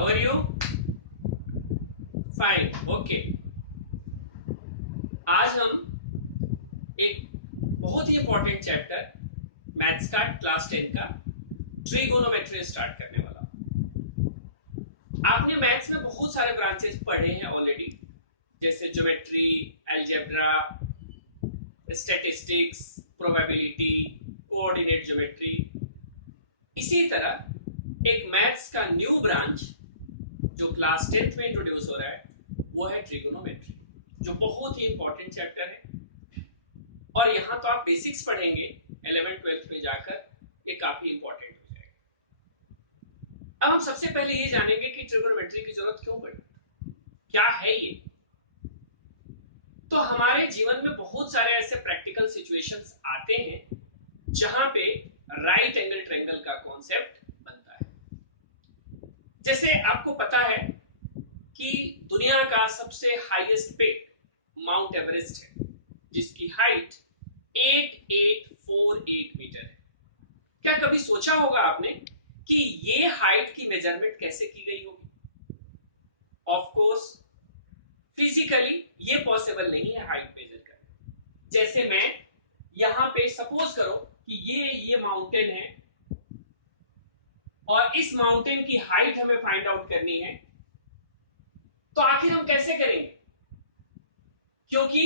How are you? Fine, okay. आज हम एक बहुत ही इंपॉर्टेंट चैप्टर मैथ्स का क्लास 10 का ट्रिगोनोमेट्री स्टार्ट करने वाला। आपने मैथ्स में बहुत सारे ब्रांचेस पढ़े हैं ऑलरेडी, जैसे geometry, algebra, statistics, probability, coordinate geometry. इसी तरह एक मैथ्स का न्यू ब्रांच जो क्लास 10th में इंट्रोड्यूस हो रहा है वो है ट्रिगोनोमेट्री, जो बहुत ही इंपॉर्टेंट चैप्टर है। और यहां तो आप बेसिक्स पढ़ेंगे, 11th-12th में जाकर ये काफी इंपॉर्टेंट हो जाएगा। अब हम सबसे पहले ये जानेंगे कि ट्रिगोनोमेट्री की जरूरत क्यों पड़ी, क्या है ये। तो हमारे जीवन में बहुत सारे ऐसे प्रैक्टिकल सिचुएशंस आते हैं जहां पे राइट एंगल ट्रायंगल का कॉन्सेप्ट बनता है। जैसे आपको पता है कि दुनिया का सबसे हाईएस्ट पीक माउंट एवरेस्ट है, जिसकी हाइट 8848 मीटर है। क्या कभी सोचा होगा आपने कि ये हाइट की मेजरमेंट कैसे की गई होगी? ऑफ कोर्स फिजिकली ये पॉसिबल नहीं है हाइट मेजर करना। जैसे मैं यहां पे सपोज करो कि ये माउंटेन है और इस माउंटेन की हाइट हमें फाइंड आउट करनी है, तो आखिर हम कैसे करेंगे? क्योंकि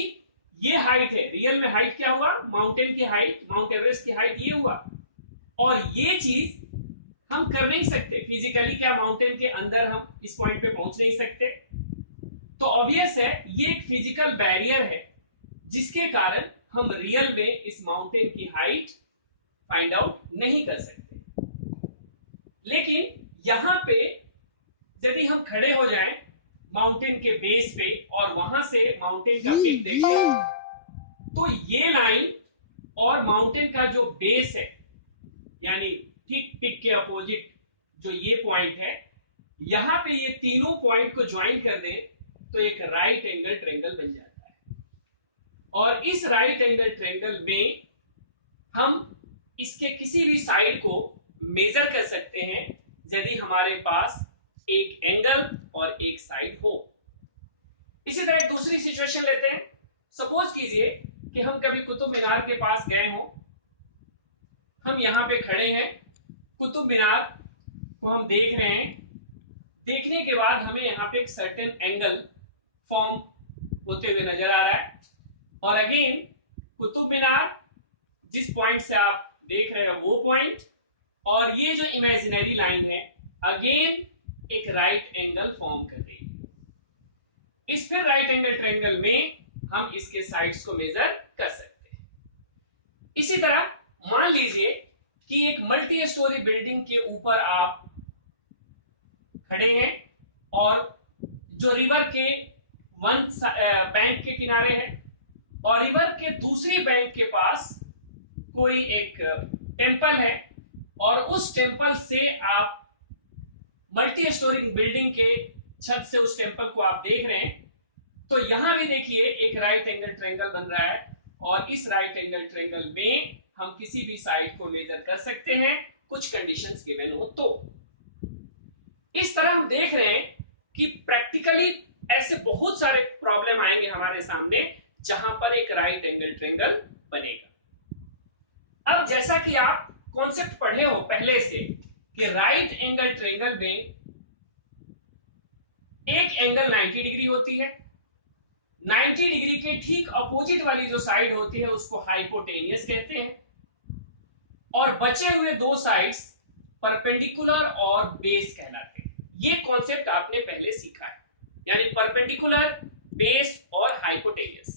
ये हाइट है, रियल में हाइट क्या हुआ? माउंटेन की हाइट, माउंट एवरेस्ट की हाइट ये हुआ, और ये चीज हम कर नहीं सकते फिजिकली। क्या माउंटेन के अंदर हम इस पॉइंट पे पहुंच नहीं सकते? तो ऑब्वियस है ये एक फिजिकल बैरियर है जिसके कारण हम रियल में इस माउंटेन की हाइट फाइंड आउट नहीं कर सकते। लेकिन यहां पे यदि हम खड़े हो जाएं माउंटेन के बेस पे और वहां से माउंटेन का पीक देखें, तो ये लाइन और माउंटेन का जो बेस है, यानी ठीक पीक के अपोजिट जो ये पॉइंट है, यहां पे ये तीनों पॉइंट को ज्वाइन कर दें तो एक राइट एंगल ट्रायंगल बन जाता है। और इस राइट एंगल ट्रायंगल में हम इसके किसी भी साइड को मेजर कर सकते हैं यदि हमारे पास एक एंगल और एक साइड हो। इसी तरह एक दूसरी सिचुएशन लेते हैं। सपोज कीजिए कि हम कभी कुतुब मीनार के पास गए हों, हम यहां पे खड़े हैं, कुतुब मीनार को हम देख रहे हैं। देखने के बाद हमें यहाँ पे एक सर्टेन एंगल फॉर्म होते हुए नजर आ रहा है, और अगेन कुतुब मीनार जिस पॉइंट से आप देख रहे हैं वो पॉइंट, और ये जो इमेजिनरी लाइन है अगेन एक राइट एंगल फॉर्म कर रही है। इस फिर राइट एंगल ट्रायंगल में हम इसके साइड्स को मेजर कर सकते हैं। इसी तरह मान लीजिए कि एक मल्टी स्टोरी बिल्डिंग के ऊपर आप खड़े हैं और जो रिवर के वन बैंक के किनारे है, और रिवर के दूसरी बैंक के पास कोई एक टेंपल है, और उस टेंपल से आप मल्टी स्टोरी बिल्डिंग के छत से उस टेंपल को आप देख रहे हैं। तो यहां भी देखिए एक राइट एंगल ट्रायंगल बन रहा है, और इस राइट एंगल ट्रायंगल में हम किसी भी साइड को मेजर कर सकते हैं, कुछ कंडीशंस गिवन हो तो। इस तरह हम देख रहे हैं कि प्रैक्टिकली ऐसे बहुत सारे प्रॉब्लम आएंगे हमारे सामने जहां पर एक राइट एंगल ट्रायंगल बनेगा। अब जैसा कि आप कॉन्सेप्ट पढ़े हो पहले से कि राइट एंगल ट्रायंगल में एक एंगल 90 डिग्री होती है, 90 डिग्री के ठीक अपोजिट वाली जो साइड होती है उसको हाइपोटेनियस कहते हैं, और बचे हुए दो साइड्स परपेंडिकुलर और बेस कहलाते हैं। ये कॉन्सेप्ट आपने पहले सीखा है, यानी परपेंडिकुलर, बेस और हाइपोटेनियस।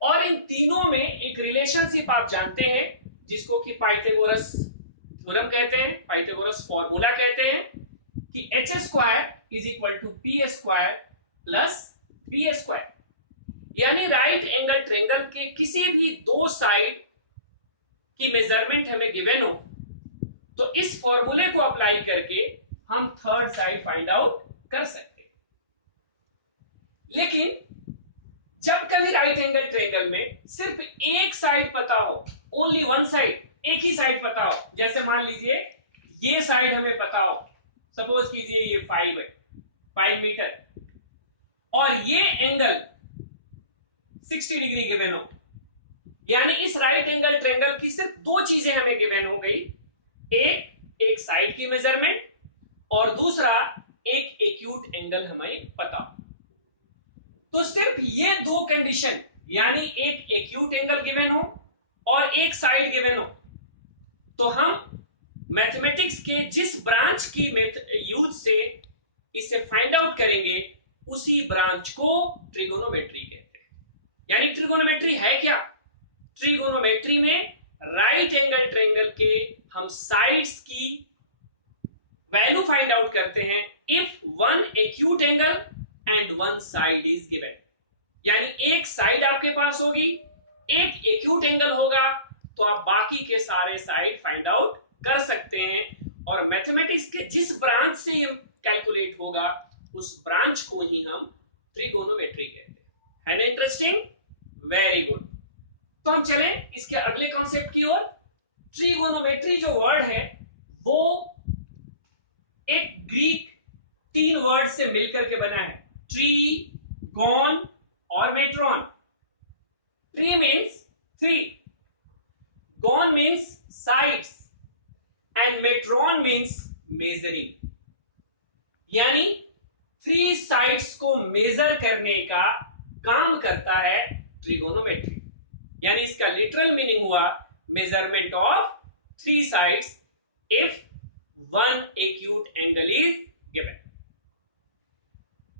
और इन तीनों में एक रिलेशनशिप आप जानते हैं जिसको कि पाइथागोरस थ्योरम कहते हैं, पाइथागोरस फॉर्मूला कहते हैं कि H square is equal to P square plus B square. यानी राइट एंगल ट्रायंगल के किसी भी दो साइड की मेजरमेंट हमें गिवन हो तो इस फॉर्मूले को अप्लाई करके हम थर्ड साइड फाइंड आउट कर सकते हैं। लेकिन जब कभी राइट एंगल ट्रायंगल में सिर्फ एक साइड पता हो, ओनली वन साइड, एक ही साइड पता हो, जैसे मान लीजिए ये साइड हमें पता हो, सपोज कीजिए ये 5 है, 5 मीटर, और ये एंगल 60 डिग्री गिवन हो, यानी इस राइट एंगल ट्रायंगल की सिर्फ दो चीजें हमें गिवन हो गई, एक साइड की मेजरमेंट और दूसरा एक एक्यूट एंगल हमें पता। तो सिर्फ ये दो कंडीशन, यानी एक एक्यूट एंगल गिवन हो और एक साइड गिवन हो, तो हम मैथमेटिक्स के जिस ब्रांच की यूज से इसे फाइंड आउट करेंगे उसी ब्रांच को ट्रिगोनोमेट्री कहते हैं। यानी ट्रिगोनोमेट्री है क्या? ट्रिगोनोमेट्री में राइट एंगल ट्रायंगल के हम साइड्स की वैल्यू फाइंड आउट करते हैं if one acute angle and one side is given. यानी एक साइड आपके पास होगी, एक एक्यूट एंगल होगा, तो आप बाकी के सारे साइड फाइंड आउट कर सकते हैं, और मैथमेटिक्स के जिस ब्रांच से ये कैलकुलेट होगा उस ब्रांच को ही हम ट्रिगोनोमेट्री कहते हैं। है ना इंटरेस्टिंग? Very good. तो हम चले इसके अगले कॉन्सेप्ट की ओर। ट्रिगोनोमेट्री जो वर्ड है वो एक ग्रीक 3 वर्ड से मिलकर के बना है, ट्री, गॉन और metron. Tri means 3, gon means sides and metron means measuring. यानी 3 साइड्स को मेजर करने का काम करता है ट्रिगोनोमेट्री। यानी इसका लिटरल मीनिंग हुआ measurement of 3 sides if one acute angle is given.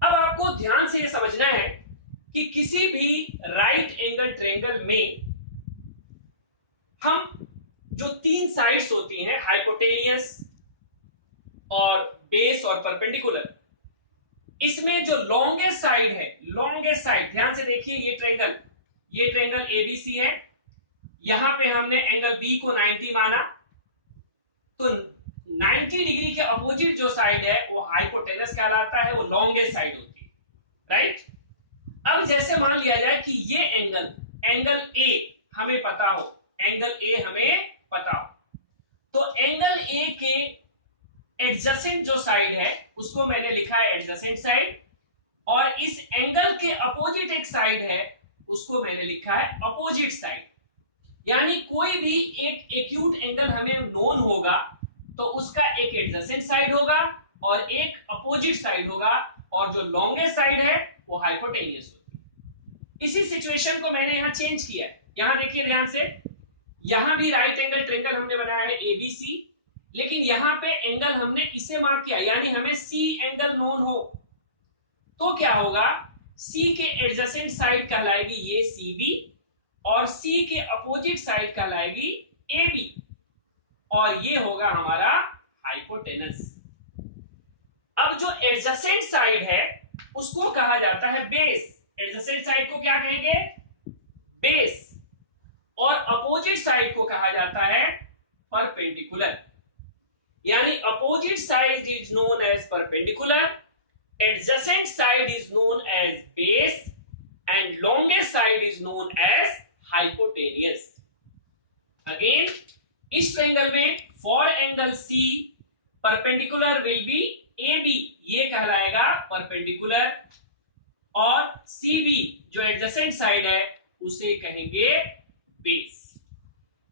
अब आपको ध्यान से यह समझना है कि किसी भी राइट एंगल ट्रायंगल में हम जो 3 साइड्स होती हैं, हाइपोटेनियस और बेस और परपेंडिकुलर, इसमें जो लॉन्गेस्ट साइड है, लॉन्गेस्ट साइड ध्यान से देखिए, ये ट्रायंगल एबीसी है, यहां पे हमने एंगल बी को 90 माना, तो 90 डिग्री के अपोजिट जो साइड है वो हाइपोटेनस कहलाता है, वो लॉन्गेस्ट साइड होती है, राइट। अब जैसे मान लिया जाए कि ये एंगल ए हमें पता हो, तो एंगल ए के एडजेसेंट जो साइड है उसको मैंने लिखा है एडजेसेंट साइड, और इस एंगल के अपोजिट एक साइड है उसको मैंने लिखा है अपोजिट साइड। यानी कोई भी एक एक्यूट एंगल हमें नोन होगा तो उसका एक एडजेसेंट साइड होगा और एक अपोजिट साइड होगा, और जो लॉन्गेस्ट साइड है वो हाइपोटेनियस होगी। इसी सिचुएशन को मैंने यहां चेंज किया है। यहां देखिए ध्यान से, यहां भी राइट एंगल ट्रायंगल हमने बनाया है एबीसी, लेकिन यहां पे एंगल हमने इसे मार्क किया, यानी हमें सी एंगल नोन हो तो क्या होगा, सी के एडजेसेंट साइड कहलाएगी ये सीबी, और सी के अपोजिट साइड कहलाएगी एबी, और ये होगा हमारा हाइपोटेनस। अब जो एडजेसेंट साइड है उसको कहा जाता है बेस। एडजेसेंट साइड को क्या कहेंगे? बेस। और अपोजिट साइड को कहा जाता है परपेंडिकुलर। यानी opposite side is known as perpendicular, adjacent side is known as base, and longest side is known as hypotenuse. Again, इस ट्रायंगल में for angle C perpendicular will be AB, ये कहलाएगा perpendicular, और CB जो adjacent side है उसे कहेंगे base.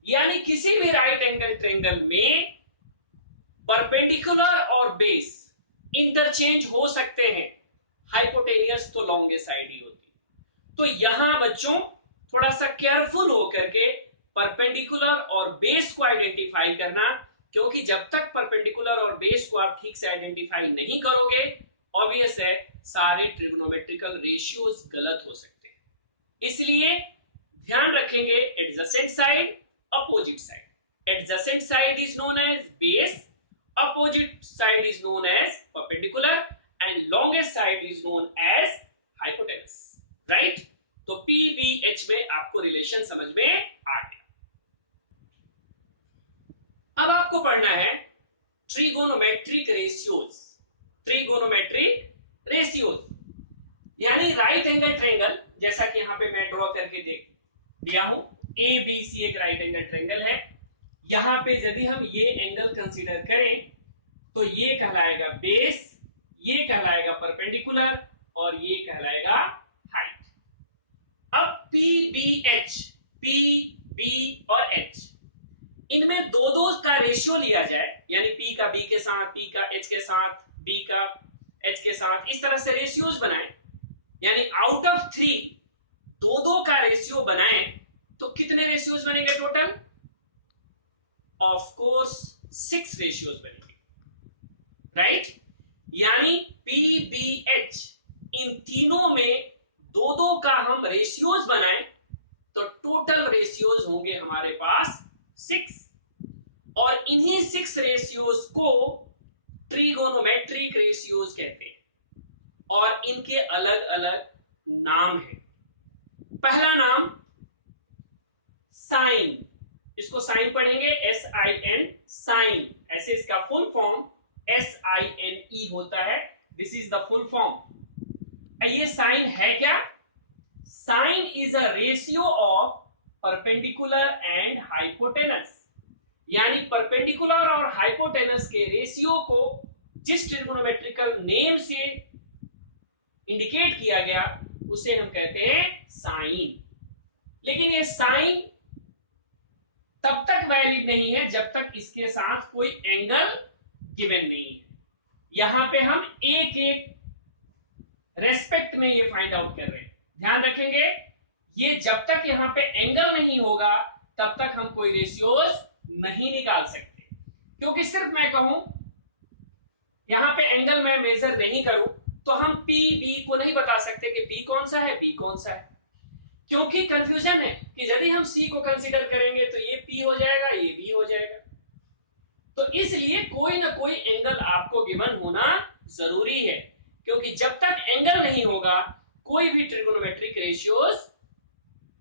यानी किसी भी राइट एंगल ट्रायंगल में परपेंडिकुलर और बेस इंटरचेंज हो सकते हैं, हाइपोटेनियस तो लॉन्गेस्ट साइड ही होती। तो यहां बच्चों थोड़ा सा केयरफुल होकर के परपेंडिकुलर और बेस को आइडेंटिफाई करना, क्योंकि जब तक परपेंडिकुलर और बेस को आप ठीक से आइडेंटिफाई नहीं करोगे, ऑब्वियस है सारे ट्रिग्नोमेट्रिकल रेशियोज गलत हो सकते हैं। इसलिए ध्यान रखेंगे adjacent side, opposite side. Adjacent side is known as base, opposite side is known as perpendicular, and longest side is known as hypotenuse, right? तो PBH में आपको रिलेशन समझ में आ गया। अब आपको पढ़ना है ट्रिगोनोमेट्रिक रेशियोज। ट्रिगोनोमेट्रिक रेशियोज यानी राइट एंगल ट्रायंगल, जैसा कि यहां पे मैं ड्रॉ करके देख दिया हूं, ABC एक राइट एंगल ट्रायंगल है। यहां पे यदि हम ये एंगल कंसीडर करें तो ये कहलाएगा बेस, ये कहलाएगा परपेंडिकुलर और ये कहलाएगा हाइट। अब P B H, P B और एच, इनमें दो दो का रेशियो लिया जाए, यानी पी का बी के साथ, पी का एच के साथ, बी का एच के साथ, इस तरह से रेशियोज बनाए, यानी आउट ऑफ 3 दो दो का रेशियो बनाए तो कितने रेशियोज बनेंगे टोटल? ऑफ कोर्स 6 रेशियोज बनेंगे, राइट? यानी पी बी एच, इन तीनों में दो दो का हम रेशियोज बनाए तो टोटल रेशियोज होंगे हमारे पास 6, और इन्हीं 6 रेशियोज को ट्रिगोनोमेट्रिक रेशियोज कहते हैं और इनके अलग अलग नाम हैं। पहला नाम साइन, इसको साइन पढ़ेंगे SIN, साइन, ऐसे इसका फुल फॉर्म SINE होता है, this is the full form. ये साइन है क्या? Sine is a ratio of perpendicular and hypotenuse, यानी परपेंडिकुलर और हाइपोटेनस के रेशियो को जिस ट्रिगोनोमेट्रिकल नेम से इंडिकेट किया गया उसे हम कहते हैं साइन। लेकिन ये साइन तब तक वैलिड नहीं है जब तक इसके साथ कोई एंगल गिवन नहीं है। यहां पे हम एक एक रेस्पेक्ट में ये फाइंड आउट कर रहे हैं, ध्यान रखेंगे। ये जब तक यहां पे एंगल नहीं होगा तब तक हम कोई रेशियोज नहीं निकाल सकते, क्योंकि सिर्फ मैं कहूं यहां पे एंगल मैं मेजर नहीं करूं तो हम पी बी को नहीं बता सकते कि पी कौन सा है, बी कौन सा है, क्योंकि कंफ्यूजन है कि यदि हम सी को कंसीडर करेंगे तो ये पी हो जाएगा, ये बी हो जाएगा। तो इसलिए कोई ना कोई एंगल आपको गिवन होना जरूरी है, क्योंकि जब तक एंगल नहीं होगा कोई भी ट्रिगोनोमेट्रिक रेशियोज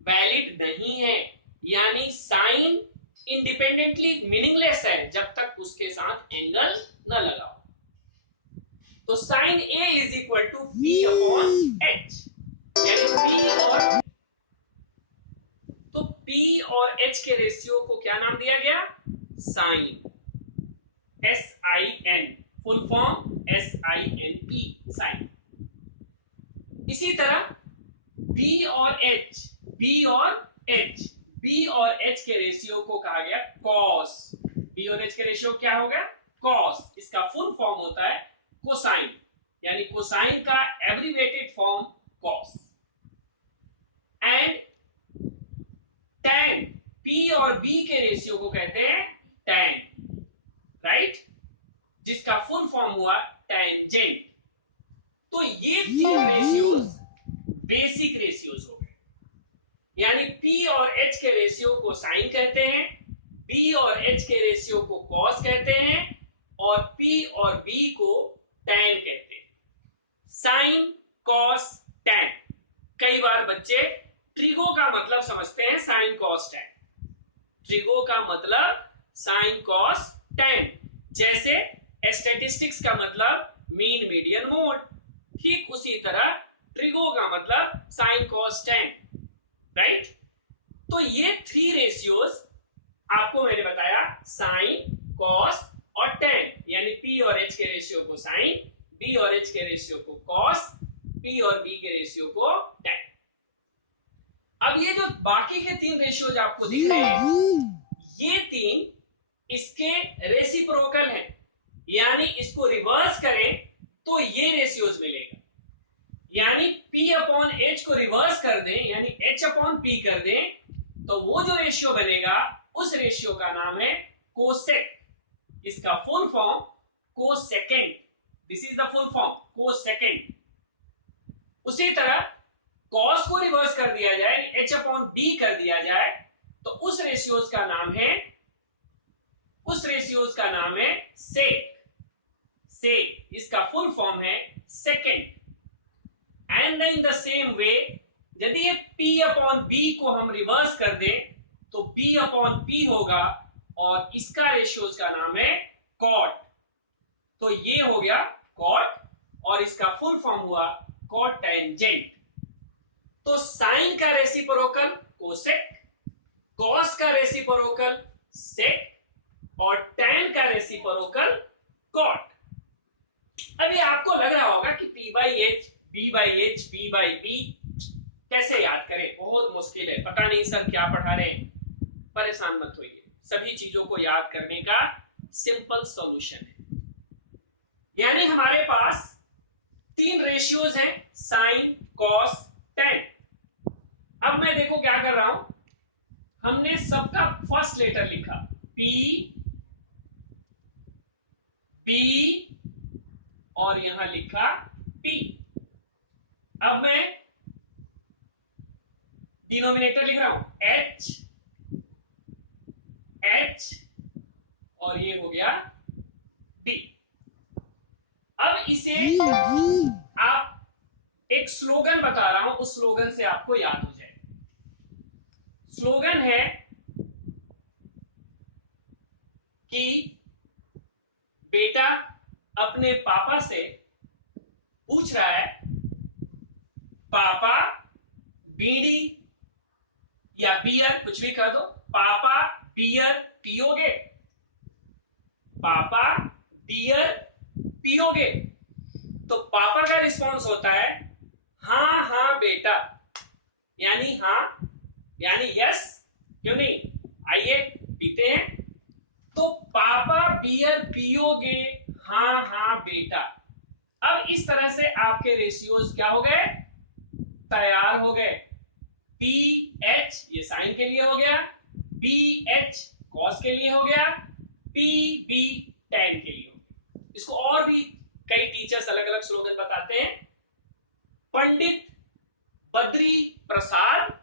वैलिड नहीं है, यानी साइन इंडिपेंडेंटली मीनिंगलेस है जब तक उसके साथ एंगल न लगाओ। तो sine A is equal to P upon H, यानी पी और, तो पी और एच के रेशियो को क्या नाम दिया गया? Sine, SIN, full form SINE, sine. इसी तरह बी और एच, बी और एच, बी और एच के रेशियो को कहा गया कॉस। बी और एच के रेशियो क्या होगा? कॉस। इसका फुल फॉर्म होता है कोसाइन, यानी कोसाइन का abbreviated form cos. And tan, P और बी के रेशियो को कहते हैं टैन, राइट, जिसका फुल फॉर्म हुआ टैंजेंट। तो ये 3 रेशियोज बेसिक रेशियोज हो गए, यानी पी और एच के रेशियो को साइन कहते हैं, बी और एच के रेशियो को कॉस कहते हैं, और पी और बी को टैन कहते हैं। Sine, cos, tan. कई बार बच्चे ट्रिगो का मतलब समझते हैं साइन कॉस टैन, ट्रिगो का मतलब साइन कॉस टैन, जैसे स्टैटिस्टिक्स का मतलब मीन मीडियन मोड, ठीक उसी तरह ट्रिगो का मतलब साइन कॉस टैन, राइट। तो ये 3 रेशियोज आपको मैंने बताया, साइन, कॉस और टैन, यानी पी और एच के रेशियो को साइन, बी और एच के रेशियो को कॉस, पी और बी के रेशियो को टैन। अब ये जो बाकी के 3 रेशियोज आपको दिख रहे हैं, ये 3 इसके रेसिप्रोकल हैं, यानी इसको रिवर्स करें तो ये रेशियोज मिलेगा। यानी P अपॉन H को रिवर्स कर दें, यानी H अपॉन P कर दें, तो वो जो रेशियो बनेगा उस रेशियो का नाम है कोसेक। इसका full form cosecant, this is the full form cosecant. उसी तरह कॉस को रिवर्स कर दिया जाए, H अपॉन B कर दिया जाए, तो उस रेशियोज का नाम है सेक, सेक, इसका फुल फॉर्म है second. And in the same way यदि ये P अपॉन B को हम रिवर्स कर दें तो P अपॉन P होगा, और इसका रेशियोज का नाम है कॉट। तो ये हो गया कॉट, और इसका फुल फॉर्म हुआ कॉट टेंजेंट। तो साइन का रेसिप्रोकल कोसेक, कॉस का रेसिप्रोकल सेक, और टैन का रेसिप्रोकल कॉट। अभी आपको लग रहा होगा कि P by H, B by H, B by B कैसे याद करें, बहुत मुश्किल है, पता नहीं सर क्या पढ़ा रहे हैं। परेशान मत होइए, सभी चीजों को याद करने का सिंपल सॉल्यूशन है। यानी हमारे पास 3 रेशियोज हैं, साइन, कॉस, टेन। अब मैं देखो क्या कर रहा हूं, हमने सबका फर्स्ट लेटर लिखा P, B और यहां लिखा P। अब मैं डिनोमिनेटर लिख रहा हूं H, H और ये हो गया D। अब इसे आप एक स्लोगन बता रहा हूं, उस स्लोगन से आपको याद हो जाए। स्लोगन है कि बेटा अपने पापा से पूछ रहा है, पापा बीड़ी या बियर कुछ भी कर दो, पापा बियर पियोगे, पापा बियर पियोगे। तो पापा का रिस्पॉन्स होता है हाँ हाँ बेटा, यानी हाँ यानी यस, क्यों नहीं, आइए पीते हैं। तो पापा बियर पियोगे, हाँ हाँ बेटा। अब इस तरह से आपके रेशियोज क्या हो गए, तैयार हो गए। पी एच ये साइन के लिए हो गया, बी एच कॉस के लिए हो गया, पी बी टैन के लिए हो गया। इसको और भी कई टीचर्स अलग अलग स्लोगन बताते हैं। पंडित बद्री प्रसाद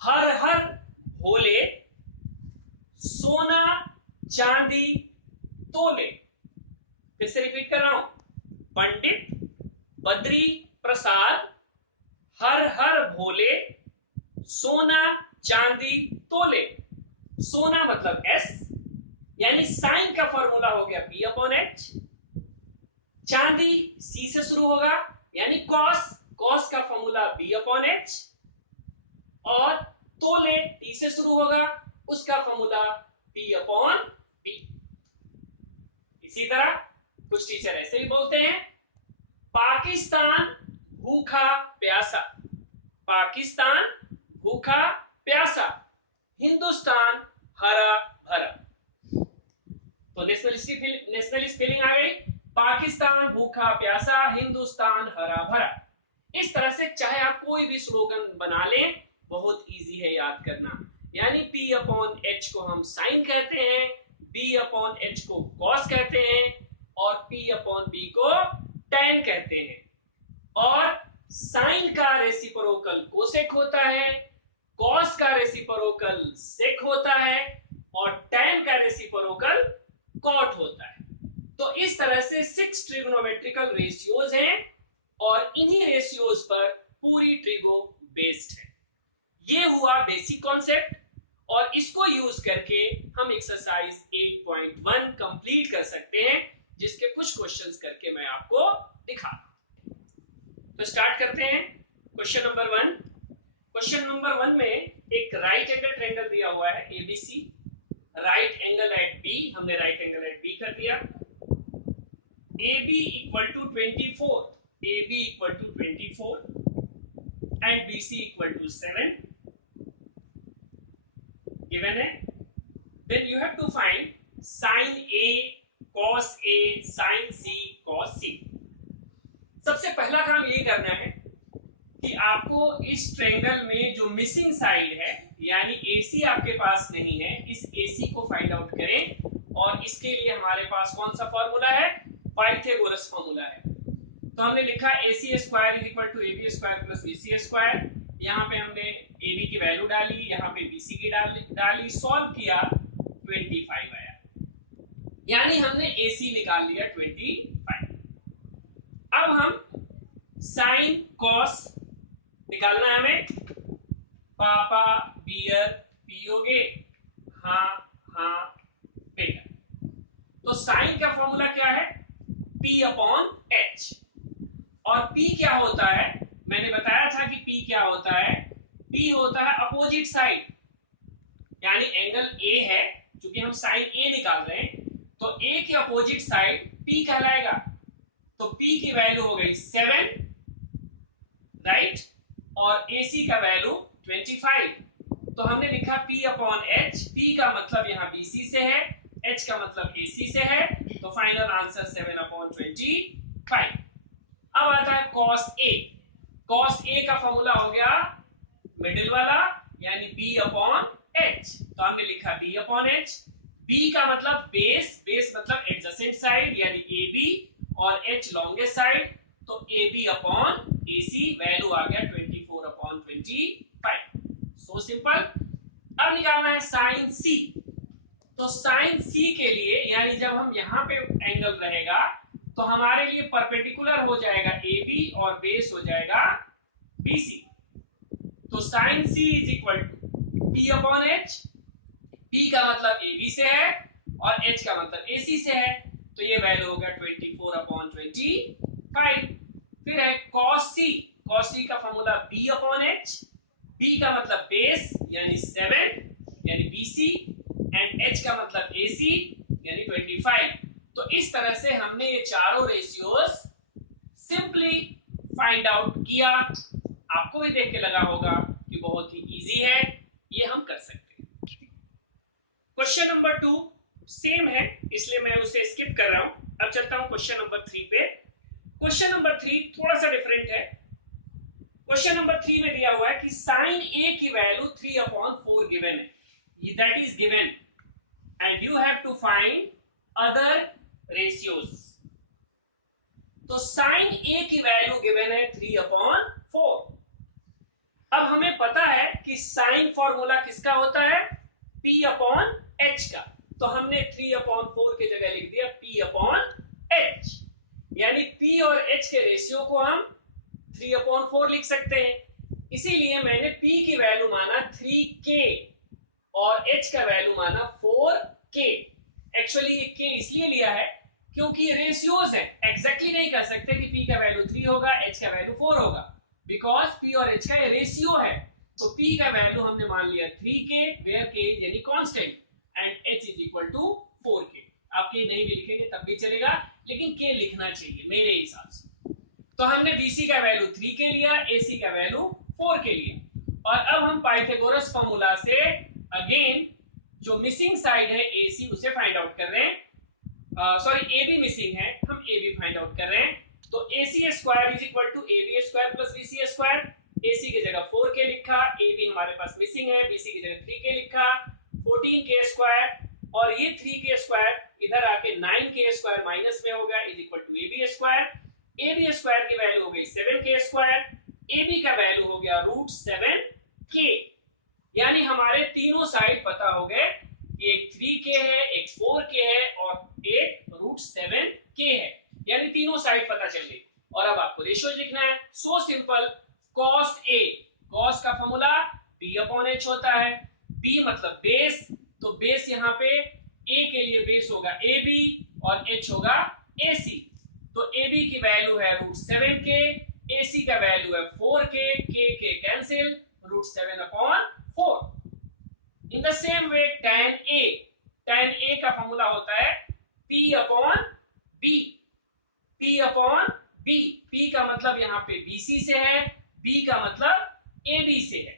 हर हर भोले, सोना चांदी तोले। फिर से रिपीट कर रहा हूं, पंडित बद्री प्रसाद हर हर भोले, सोना चांदी तोले। सोना मतलब S, यानी साइन का फॉर्मूला हो गया P अपॉन H। चांदी C से शुरू होगा, यानी कॉस, कॉस का फॉर्मूला B अपॉन H। और तोले T से शुरू होगा, उसका फॉर्मूला P अपॉन P। इसी तरह कुछ टीचर ऐसे भी बोलते हैं, पाकिस्तान भूखा प्यासा, पाकिस्तान भूखा प्यासा, हिंदुस्तान हरा भरा। तो नेशनलिस्ट फीलिंग आ गई, पाकिस्तान भूखा प्यासा, हिंदुस्तान हरा भरा। इस तरह से चाहे आप कोई भी स्लोगन बना लें, बहुत इजी है याद करना। यानी P अपॉन H को हम साइन कहते हैं, B अपॉन H को कॉस कहते हैं और P अपॉन B को टैन कहते हैं। और साइन का रेसिप्रोकल कोसेक होता है, कॉस का रेसिप्रोकल सेक होता है और टैन का रेसिप्रोकल कॉट होता है। तो इस तरह से 6 ट्रिग्नोमेट्रिकल रेशियोज हैं और इन्हीं रेशियोज पर पूरी ट्रिगो बेस्ड है। ये हुआ बेसिक कॉन्सेप्ट और इसको यूज करके हम एक्सरसाइज 8.1 कंप्लीट कर सकते हैं, जिसके कुछ क्वेश्चंस करके मैं आपको दिखाता हूं। तो स्टार्ट करते हैं। Question number 1। क्वेश्चन नंबर 1 में एक राइट एंगल ट्रायंगल दिया हुआ है ABC, right angle at B, हमने राइट एंगल एट बी कर दिया। AB equal to 24, AB equal to 24 and BC equal to 7 given है। Then you have to find sin A cos A sin C cos C। सबसे पहला काम ये करना है कि आपको इस ट्रायंगल में जो मिसिंग साइड है, यानी AC आपके पास नहीं है, इस AC को फाइंड आउट करें। और इसके लिए हमारे पास कौन सा फॉर्मूला है, पाइथागोरस फॉर्मूला है। तो हमने लिखा AC square is equal to AB square plus BC square. यहाँ पे हमने AB की वैल्यू डाली, यहाँ पे BC की डाली, सॉल्व किया, 25 आया, यानी हमने AC निकाल लिया 25। अब हम साइन कॉस निकालना है हमें, पापा बियर पियोगे, हाँ हाँ बेटा। तो साइन का फॉर्मूला क्या है, P अपॉन H। और P क्या होता है, मैंने बताया था कि P क्या होता है, P होता है अपोजिट साइड, यानी एंगल A है, क्योंकि हम साइन A निकाल रहे हैं, तो तो A की अपोजिट साइड P कहलाएगा। तो P की वैल्यू हो गई 7, राइट, और AC का वैल्यू 25। तो हमने लिखा P अपॉन H, P का मतलब यहाँ BC से है, H का मतलब AC से है, तो फाइनल आंसर 7 अपॉन 25। अब आता है cos A। cos A का फॉर्मूला हो गया मिडिल वाला यानी B अपॉन H, तो हमने लिखा B अपॉन H। B का मतलब बेस, बेस मतलब एडजेसेंट साइड यानी AB, और H लॉन्गेस्ट साइड, तो AB अपॉन AC, वैल्यू आ गया 24 अपॉन 25। So simple. अब निकालना है साइन C। तो साइन C के लिए यानी जब हम यहां पे एंगल रहेगा तो हमारे लिए परपेंडिकुलर हो जाएगा AB और बेस हो जाएगा BC। तो sine C is equal to P upon H। P का मतलब AB से है और H का मतलब AC से है, तो ये वैल्यू हो गया 24 अपॉन 25। फिर है cos C। cos C का formula B upon H। B का मतलब बेस यानी 7 यानी BC, एंड H का मतलब AC यानी 25। तो इस तरह से हमने ये चारों रेशियोज सिंपली फाइंड आउट किया। आपको भी देख के लगा होगा कि बहुत ही इजी है, ये हम कर सकते हैं। क्वेश्चन नंबर 2 सेम है इसलिए मैं उसे स्किप कर रहा हूं। अब चलता हूं क्वेश्चन नंबर 3 पे। क्वेश्चन नंबर 3 थोड़ा सा डिफरेंट है। क्वेश्चन नंबर 3 में दिया हुआ है कि साइन A की वैल्यू 3 अपॉन 4 गिवन है, that is given, and you have to find other ratios. तो साइन A की वैल्यू गिवन है 3 अपॉन 4। अब हमें पता है कि साइन फॉर्मूला किसका होता है, P अपॉन H का, तो हमने 3 अपॉन 4 की जगह लिख दिया P अपॉन H, यानी P और H के रेशियो को हम 3 अपॉन 4 लिख सकते हैं। इसीलिए मैंने P की वैल्यू माना 3K और H का वैल्यू माना 4K। एक्चुअली ये K इसलिए लिया है क्योंकि ये रेशियोज है, एग्जैक्टली नहीं कर सकते कि P का वैल्यू 3 होगा H का वैल्यू 4 होगा, बिकॉज P और H का ये रेशियो है। तो P का वैल्यू हमने मान लिया 3K, वेयर K यानी constant, and H is equal to 4K। आप K नहीं भी लिखेंगे तब भी चलेगा, लेकिन K लिखना चाहिए मेरे हिसाब से। तो हमने BC का वैल्यू 3K लिया, AC का वैल्यू 4K लिया, और अब हम पाइथागोरस फॉर्मूला से अगेन जो मिसिंग साइड है AC उसे फाइंड आउट कर रहे हैं। सॉरी AB मिसिंग है, हम AB फाइंड आउट कर रहे हैं। तो AC square is equal to AB square plus BC square. AC की जगह 4K लिखा, AB हमारे पास मिसिंग है, BC की जगह 3K लिखा, 14K स्क्वायर, और ये 3K स्क्वायर इधर आके 9K स्क्वायर माइनस में होगा is equal to AB square. AB square की वैल्यू हो गई 7K स्क्वायर, AB का वैल्यू हो गया √7K। यानी हमारे तीनों साइड पता हो गए, एक 3K है, एक 4K है और एक √7K है, यानी तीनों साइड पता चल गई। और अब आपको रेशियो लिखना है, so simple. cos A, cos का फॉर्मूला B अपॉन H होता है, B मतलब बेस, तो बेस यहाँ पे A के लिए बेस होगा AB और H होगा AC। तो AB की वैल्यू है √7K, AC का वैल्यू है 4K, K cancel, √7 upon 4। In the same way tan A का फॉर्मूला होता है P upon B, P upon B। P का मतलब यहाँ पे BC से है, B का मतलब AB से है,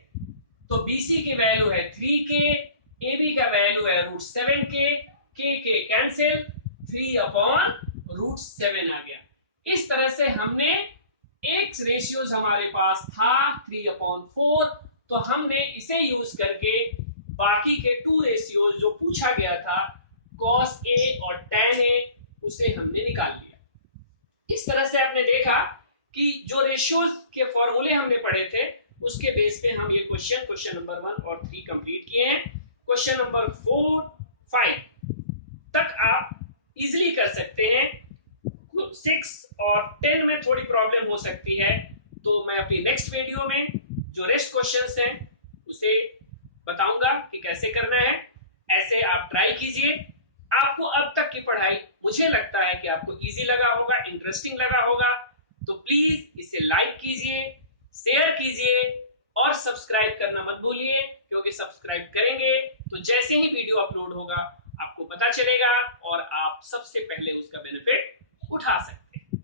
तो BC की वैल्यू है 3K, AB का वैल्यू है √7K, K कैंसिल, 3 अपॉन √7 आ गया। इस तरह से हमने एक रेशियोज हमारे पास था 3 अपॉन 4, तो हमने इसे यूज करके बाकी के 2 रेशियोज जो पूछा गया था cos A और tan A उसे हमने निकाल लिया। इस तरह से आपने देखा कि जो रेशियोज के फॉर्मूले हमने पढ़े थे उसके बेस पे हम ये क्वेश्चन नंबर 1 और 3 कंप्लीट किए हैं। क्वेश्चन नंबर 4, 5 तक आप इजीली कर सकते हैं। 6 और 10 में थोड़ी प्रॉब्लम हो सकती है, तो मैं अपनी नेक्स्ट वीडियो में जो रेस्ट क्वेश्चंस हैं उसे बताऊंगा कि कैसे करना है। ऐसे आप ट्राई कीजिए। आपको अब तक की पढ़ाई मुझे लगता है कि आपको इजी लगा होगा, इंटरेस्टिंग लगा होगा, तो प्लीज इसे लाइक कीजिए, शेयर कीजिए और सब्सक्राइब करना मत भूलिए, क्योंकि सब्सक्राइब करेंगे तो जैसे ही वीडियो अपलोड होगा आपको पता चलेगा और आप सबसे पहले उसका बेनिफिट